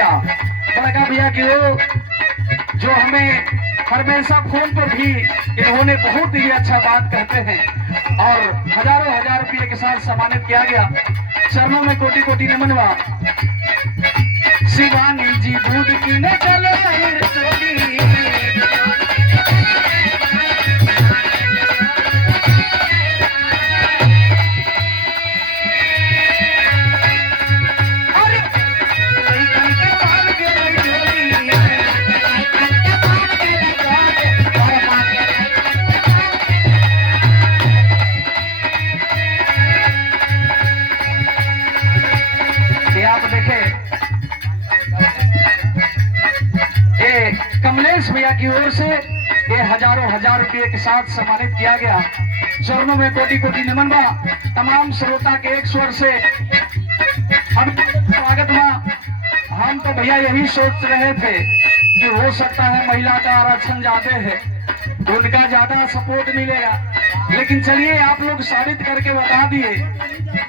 गया बड़का भैया की वो जो हमें हमेशा फोन पर भी इन्होंने बहुत ही अच्छा बात कहते हैं और हजारों हजार रुपये के साथ सम्मानित किया गया। चरणों में कोटि कोटि नमन बा। शिवानी जी दूध की न चले कमलेश भैया की ओर से ये हजारों हजार रुपये के साथ सम्मानित किया गया। चरणों में कोटि कोटि नमन बा। तमाम श्रोता के एक स्वर से हम स्वागत बा। हम तो भैया यही सोच रहे थे कि हो सकता है महिला का आरक्षण ज्यादा है, उनका ज्यादा सपोर्ट मिलेगा, लेकिन चलिए आप लोग साबित करके बता दिए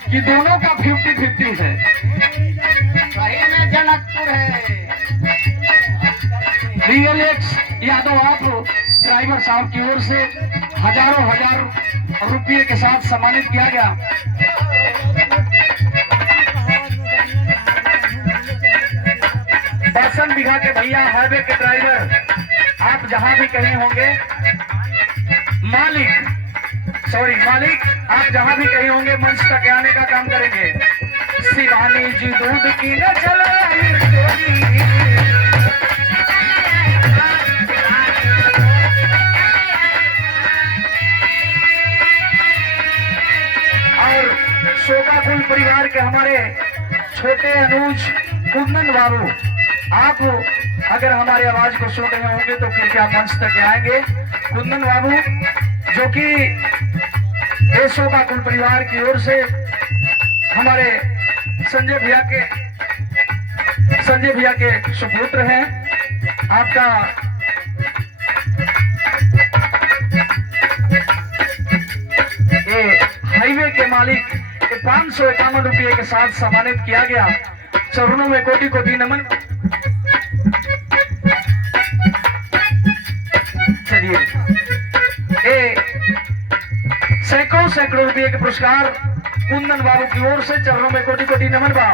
कि दोनों का 50-50 है। सही में जनकपुर है। DLX यादव आप ड्राइवर साहब की ओर से हजारों हजार रुपये के साथ सम्मानित किया गया। दर्शन बीघा के भैया हाईवे के ड्राइवर आप जहां भी कहीं होंगे, मालिक आप जहां भी कहीं होंगे मंच तक आने का काम करेंगे। शिवानी जी दूध की न चलाई शोकाकुल परिवार के हमारे छोटे अनुज कुंदन बाबू, आप अगर हमारी आवाज को सुन रहे होंगे तो कृपया मंच तक आएंगे। कुंदन बाबू जो कि शोकाकुल परिवार की ओर से हमारे संजय भैया के सुपुत्र हैं। आपका ये हाईवे के मालिक 551 रुपये के साथ सम्मानित किया गया। चरणों में कोटि कोटि नमन। चलिए सैकड़ों रुपये के पुरस्कार कुंदन बाबू की ओर से चरणों में कोटि कोटि नमन बा।